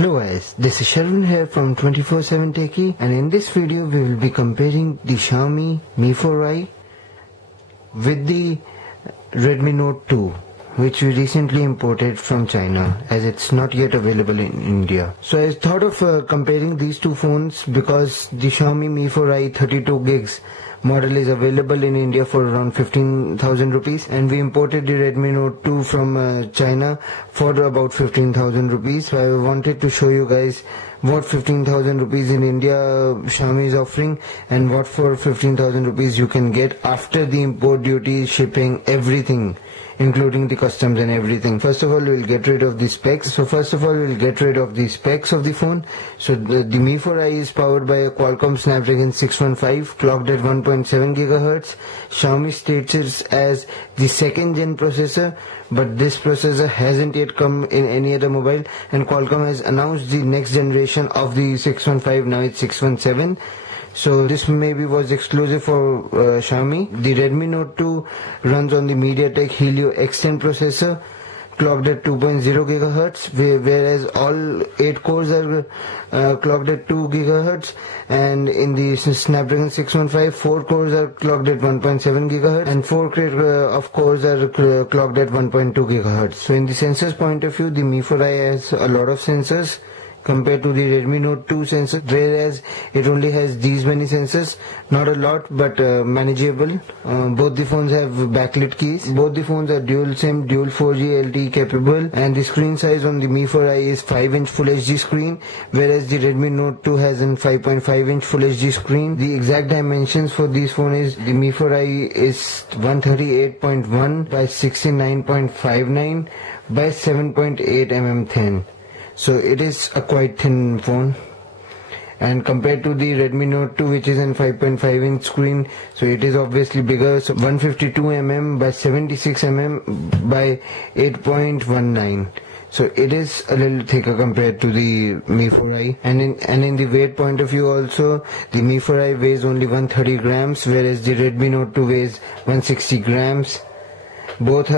Hello guys, this is Sharvin here from 24/7 Techie, and in this video we will be comparing the Xiaomi Mi 4i with the Redmi Note 2, which we recently imported from China as it's not yet available in India. So I thought of comparing these two phones because the Xiaomi Mi 4i 32 gigs model is available in India for around 15,000 rupees, and we imported the Redmi Note 2 from China for about 15,000 rupees. So I wanted to show you guys what 15,000 rupees in India Xiaomi is offering and what for 15,000 rupees you can get after the import duty, shipping, everything, including the customs and everything. First of all, we'll get rid of the specs. So first of all, we'll get rid of the specs of the phone. So the Mi 4i is powered by a Qualcomm Snapdragon 615, clocked at 1.7 GHz. Xiaomi states it as the second gen processor, but this processor hasn't yet come in any other mobile, and Qualcomm has announced the next generation of the 615, now it's 617. So this maybe was exclusive for Xiaomi. The Redmi Note 2 runs on the MediaTek Helio X10 processor, clocked at 2.0 GHz, whereas all 8 cores are clocked at 2 GHz, and in the Snapdragon 615, 4 cores are clocked at 1.7 GHz, and 4 of cores are clocked at 1.2 GHz. So in the sensors point of view, the Mi 4i has a lot of sensors compared to the Redmi Note 2 sensor, whereas it only has these many sensors. Not a lot, but manageable. Both the phones have backlit keys. Both the phones are dual SIM, dual 4G LTE capable, and the screen size on the Mi 4i is 5-inch Full HD screen, whereas the Redmi Note 2 has a 5.5-inch Full HD screen. The exact dimensions for this phone is the Mi 4i is 138.1 by 69.59 by 7.8 mm thin. So it is a quite thin phone, and compared to the Redmi Note 2, which is a 5.5-inch screen, so it is obviously bigger. So 152 mm by 76 mm by 8.19. So it is a little thicker compared to the Mi 4i, and in the weight point of view also, the Mi 4i weighs only 130 grams, whereas the Redmi Note 2 weighs 160 grams. Both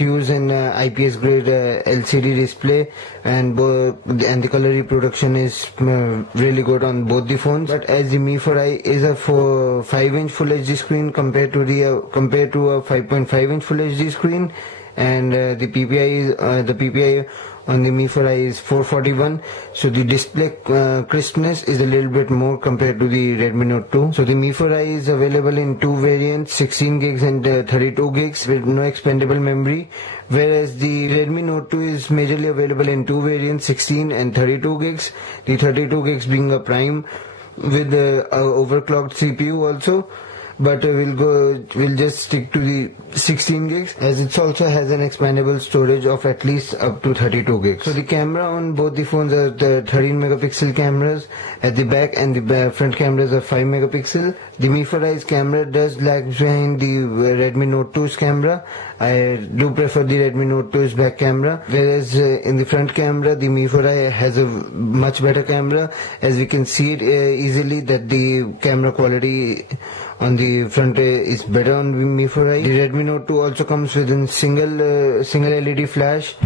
use an IPS grade LCD display, and the color reproduction is really good on both the phones. But as the Mi 4i is a 5-inch Full HD screen compared to a 5.5-inch Full HD screen, and the PPI on the Mi 4i is 441, so the display crispness is a little bit more compared to the Redmi Note 2. So the Mi 4i is available in two variants, 16 gigs and 32 gigs with no expandable memory, whereas the Redmi Note 2 is majorly available in two variants, 16 and 32 gigs, the 32 gigs being a prime with the overclocked CPU also. But we'll just stick to the 16 gigs, as it also has an expandable storage of at least up to 32 gigs. So the camera on both the phones are the 13 megapixel cameras at the back, and the front cameras are 5 megapixel. The Mi 4i's camera does lag behind the Redmi Note 2's camera. I do prefer the Redmi Note 2's back camera, whereas in the front camera the Mi 4i has a much better camera, as we can see it easily that the camera quality on the front is better on the Mi 4i. The Redmi Note 2 also comes with a single LED flash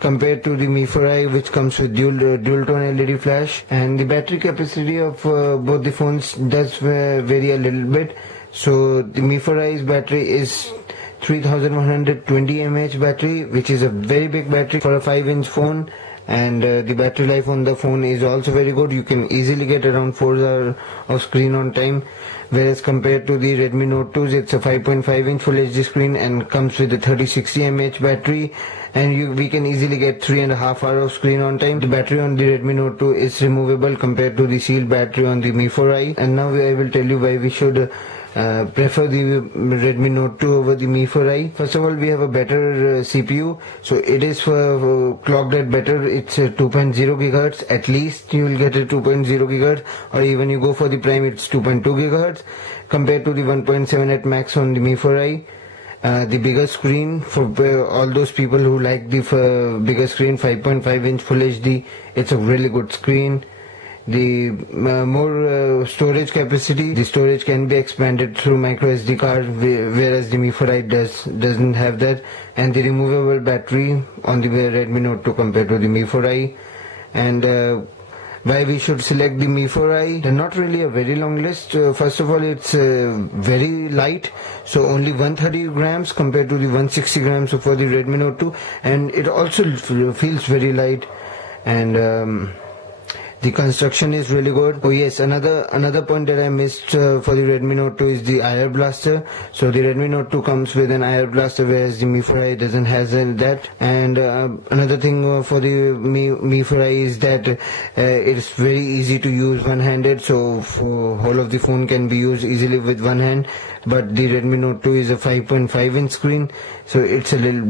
compared to the Mi 4i, which comes with dual tone LED flash, and the battery capacity of both the phones does vary a little bit. So the Mi 4i's battery is 3120 mAh battery, which is a very big battery for a 5-inch phone, and the battery life on the phone is also very good. You can easily get around 4 hours of screen on time, whereas compared to the Redmi Note 2, it's a 5.5-inch Full HD screen and comes with a 3060 mAh battery, and we can easily get 3.5 hours of screen on time. The battery on the Redmi Note 2 is removable compared to the sealed battery on the Mi 4i, and now I will tell you why we should prefer the Redmi Note 2 over the Mi 4i. First of all, we have a better CPU, so it is clocked at better. It's 2.0 GHz. At least you will get a 2.0 GHz, or even you go for the prime, it's 2.2 GHz compared to the 1.7 at max on the Mi 4i. The bigger screen, for all those people who like the bigger screen, 5.5-inch Full HD, it's a really good screen. The more storage capacity, the storage can be expanded through micro SD card, whereas the Mi 4i doesn't have that. And the removable battery on the Redmi Note 2 compared to the Mi 4i. and why we should select the Mi 4i. They're not really a very long list. First of all, it's very light, so only 130 grams compared to the 160 grams for the Redmi Note 2, and it also feels very light, and the construction is really good. Oh yes, another point that I missed for the Redmi Note 2 is the IR blaster. So the Redmi Note 2 comes with an IR blaster, whereas the Mi 4i doesn't have that. And another thing for the Mi 4i is that it's very easy to use one-handed. So whole of the phone can be used easily with one hand. But the Redmi Note 2 is a 5.5-inch screen, so it's a little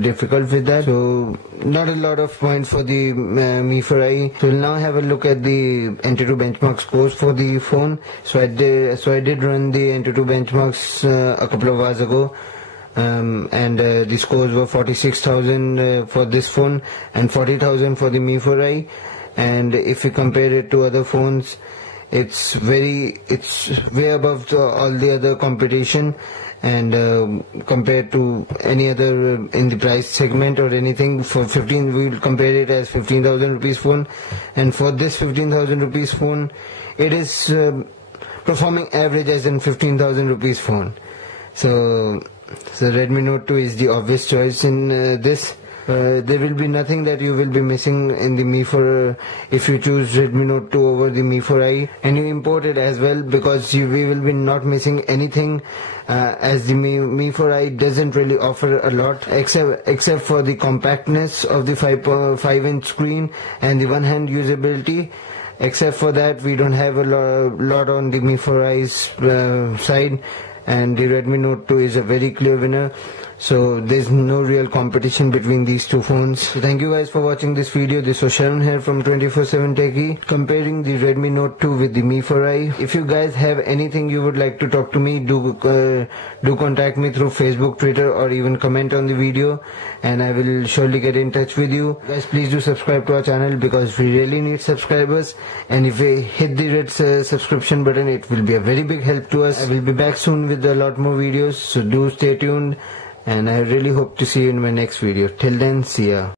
difficult with that. So not a lot of points for the Mi 4i. So we'll now have a look at the Antutu benchmark scores for the phone. So I did run the Antutu benchmarks a couple of hours ago. And the scores were 46,000 for this phone and 40,000 for the Mi 4i. And if we compare it to other phones, it's way above all the other competition, and compared to any other in the price segment or anything. For 15, we will compare it as 15,000 rupees phone, and for this 15,000 rupees phone, it is performing average as in 15,000 rupees phone. So Redmi Note 2 is the obvious choice in this. There will be nothing that you will be missing in the Mi 4 if you choose Redmi Note 2 over the Mi 4i, and you import it as well, because we will be not missing anything, as the Mi 4i doesn't really offer a lot except for the compactness of the 5.5-inch screen and the one-hand usability. Except for that, we don't have a lot on the Mi 4i's side, and the Redmi Note 2 is a very clear winner. So there's no real competition between these two phones. So thank you guys for watching this video. This was Sharon here from 24/7 Techie, comparing the Redmi Note 2 with the Mi 4i. If you guys have anything you would like to talk to me, do contact me through Facebook, Twitter, or even comment on the video, and I will surely get in touch with you. Guys, please do subscribe to our channel, because we really need subscribers, and if we hit the red subscription button, it will be a very big help to us. I will be back soon with a lot more videos, so do stay tuned. And I really hope to see you in my next video. Till then, see ya.